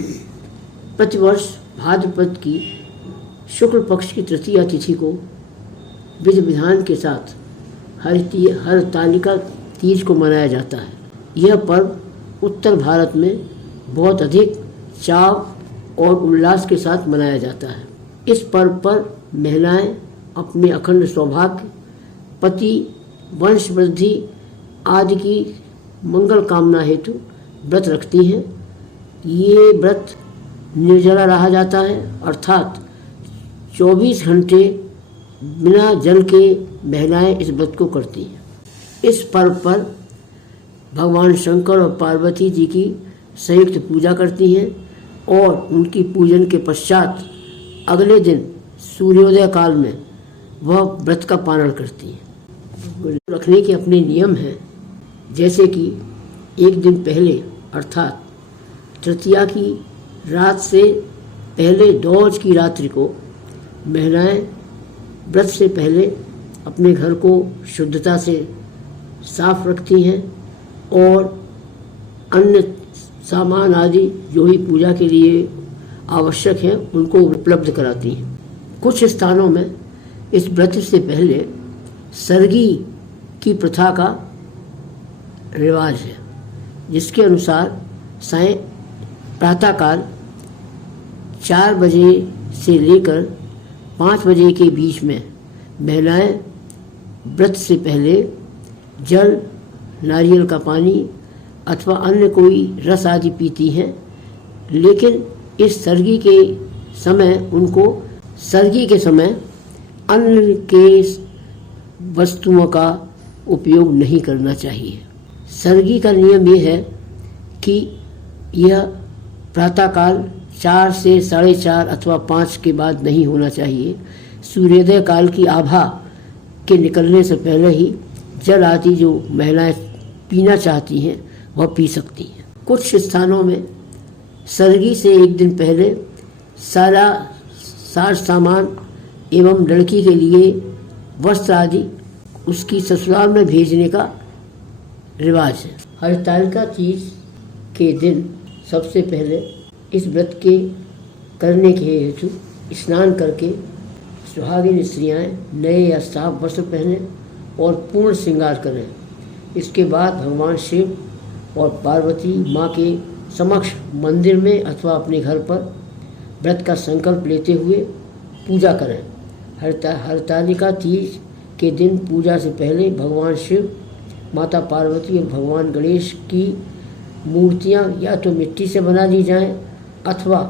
प्रतिवर्ष भाद्रपद की शुक्ल पक्ष की तृतीया तिथि को विधि विधान के साथ हरतालिका तीज को मनाया जाता है। यह पर्व उत्तर भारत में बहुत अधिक चाव और उल्लास के साथ मनाया जाता है। इस पर्व पर महिलाएं अपने अखंड सौभाग्य, पति, वंश वृद्धि आदि की मंगल कामना हेतु व्रत रखती हैं। ये व्रत निर्जला रहा जाता है, अर्थात 24 घंटे बिना जल के महिलाएं इस व्रत को करती हैं। इस पर्व पर भगवान शंकर और पार्वती जी की संयुक्त पूजा करती हैं और उनकी पूजन के पश्चात अगले दिन सूर्योदय काल में वह व्रत का पालन करती हैं। रखने के अपने नियम हैं, जैसे कि एक दिन पहले अर्थात तृतीया की रात से पहले दौज की रात्रि को महिलाएं व्रत से पहले अपने घर को शुद्धता से साफ रखती हैं और अन्य सामान आदि जो ही पूजा के लिए आवश्यक हैं उनको उपलब्ध कराती हैं। कुछ स्थानों में इस व्रत से पहले सरगी की प्रथा का रिवाज है, जिसके अनुसार प्रातःकाल 4 बजे से लेकर 5 बजे के बीच में महिलाएं व्रत से पहले जल, नारियल का पानी अथवा अन्य कोई रस आदि पीती हैं, लेकिन इस सरगी के समय अन्न के वस्तुओं का उपयोग नहीं करना चाहिए। सरगी का नियम यह है कि यह प्रातःकाल 4 से 4:30 अथवा 5 के बाद नहीं होना चाहिए। सूर्योदय काल की आभा के निकलने से पहले ही जल आदि जो महिलाएं पीना चाहती हैं वह पी सकती हैं। कुछ स्थानों में सरगी से एक दिन पहले सारा सामान एवं लड़की के लिए वस्त्र आदि उसकी ससुराल में भेजने का रिवाज है। हरतालिका तीज के दिन सबसे पहले इस व्रत के करने के हेतु स्नान करके सुहागिन स्त्रियाँ नए या साफ वस्त्र पहने और पूर्ण श्रृंगार करें। इसके बाद भगवान शिव और पार्वती माँ के समक्ष मंदिर में अथवा अपने घर पर व्रत का संकल्प लेते हुए पूजा करें। हरतालिका तीज के दिन पूजा से पहले भगवान शिव, माता पार्वती और भगवान गणेश की मूर्तियाँ या तो मिट्टी से बना ली जाएं अथवा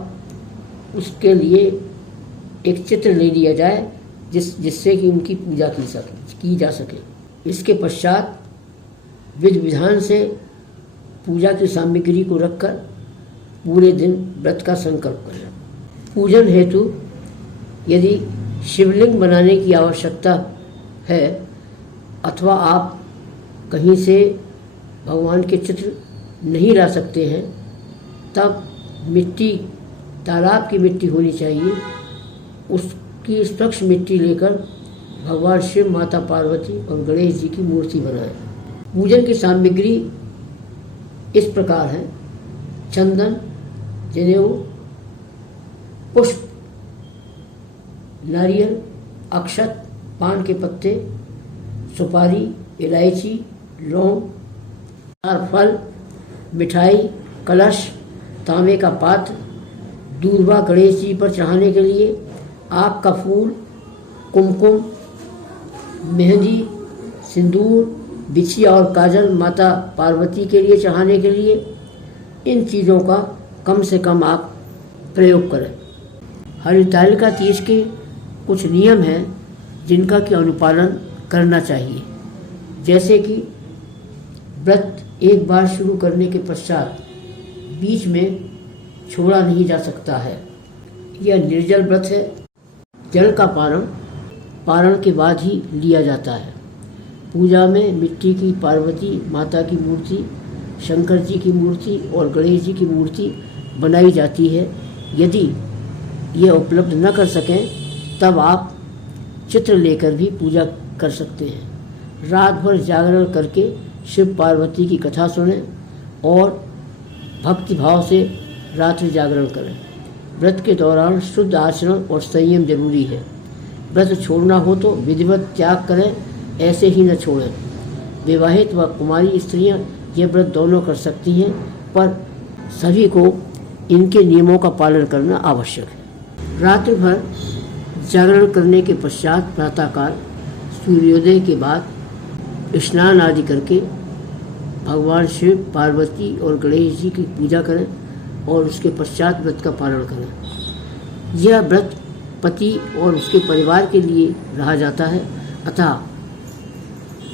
उसके लिए एक चित्र ले लिया जाए जिससे कि उनकी पूजा की जा सके। इसके पश्चात विधि विधान से पूजा की सामग्री को रखकर पूरे दिन व्रत का संकल्प करें। पूजन हेतु यदि शिवलिंग बनाने की आवश्यकता है अथवा आप कहीं से भगवान के चित्र नहीं ला सकते हैं, तब मिट्टी, तालाब की मिट्टी होनी चाहिए। उसकी स्वच्छ मिट्टी लेकर भगवान शिव, माता पार्वती और गणेश जी की मूर्ति बनाएं। पूजन की सामग्री इस प्रकार है: चंदन, जनेऊ, पुष्प, नारियल, अक्षत, पान के पत्ते, सुपारी, इलायची, लौंग, 4 फल, मिठाई, कलश, तांबे का पात्र, दूर्वा गणेश जी पर चढ़ाने के लिए, आक का फूल, कुमकुम, मेहंदी, सिंदूर, बिछिया और काजल माता पार्वती के लिए चढ़ाने के लिए, इन चीज़ों का कम से कम आप प्रयोग करें। हरतालिका तीज के कुछ नियम हैं जिनका कि अनुपालन करना चाहिए, जैसे कि व्रत एक बार शुरू करने के पश्चात बीच में छोड़ा नहीं जा सकता है। यह निर्जल व्रत है। जल का पारण के बाद ही लिया जाता है। पूजा में मिट्टी की पार्वती माता की मूर्ति, शंकर जी की मूर्ति और गणेश जी की मूर्ति बनाई जाती है। यदि यह उपलब्ध न कर सकें तब आप चित्र लेकर भी पूजा कर सकते हैं। रात भर जागरण करके शिव पार्वती की कथा सुनें और भक्ति भाव से रात्रि जागरण करें। व्रत के दौरान शुद्ध आचरण और संयम जरूरी है। व्रत छोड़ना हो तो विधिवत त्याग करें, ऐसे ही न छोड़ें। विवाहित व कुमारी स्त्रियां यह व्रत दोनों कर सकती हैं, पर सभी को इनके नियमों का पालन करना आवश्यक है। रात्रि भर जागरण करने के पश्चात प्रातःकाल सूर्योदय के बाद स्नान आदि करके भगवान शिव, पार्वती और गणेश जी की पूजा करें और उसके पश्चात व्रत का पालन करें। यह व्रत पति और उसके परिवार के लिए रहा जाता है, अतः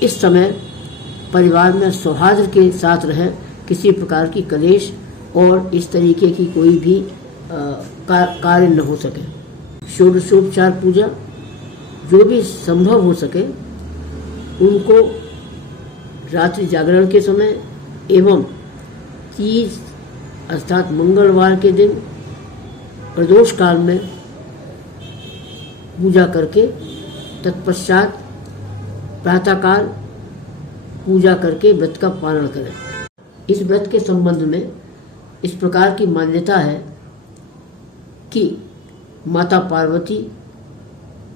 इस समय परिवार में सौहार्द के साथ रहें, किसी प्रकार की कलेश और इस तरीके की कोई भी कार्य न हो सके। षोडशोपचार पूजा जो भी संभव हो सके उनको रात्रि जागरण के समय एवं तीज अर्थात मंगलवार के दिन प्रदोष काल में पूजा करके तत्पश्चात प्रातःकाल पूजा करके व्रत का पालन करें। इस व्रत के संबंध में इस प्रकार की मान्यता है कि माता पार्वती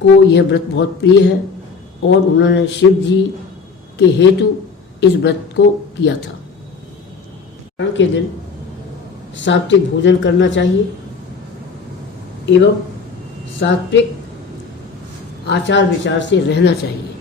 को यह व्रत बहुत प्रिय है और उन्होंने शिव जी के हेतु इस व्रत को किया था। जागरण के दिन सात्विक भोजन करना चाहिए एवं सात्विक आचार विचार से रहना चाहिए।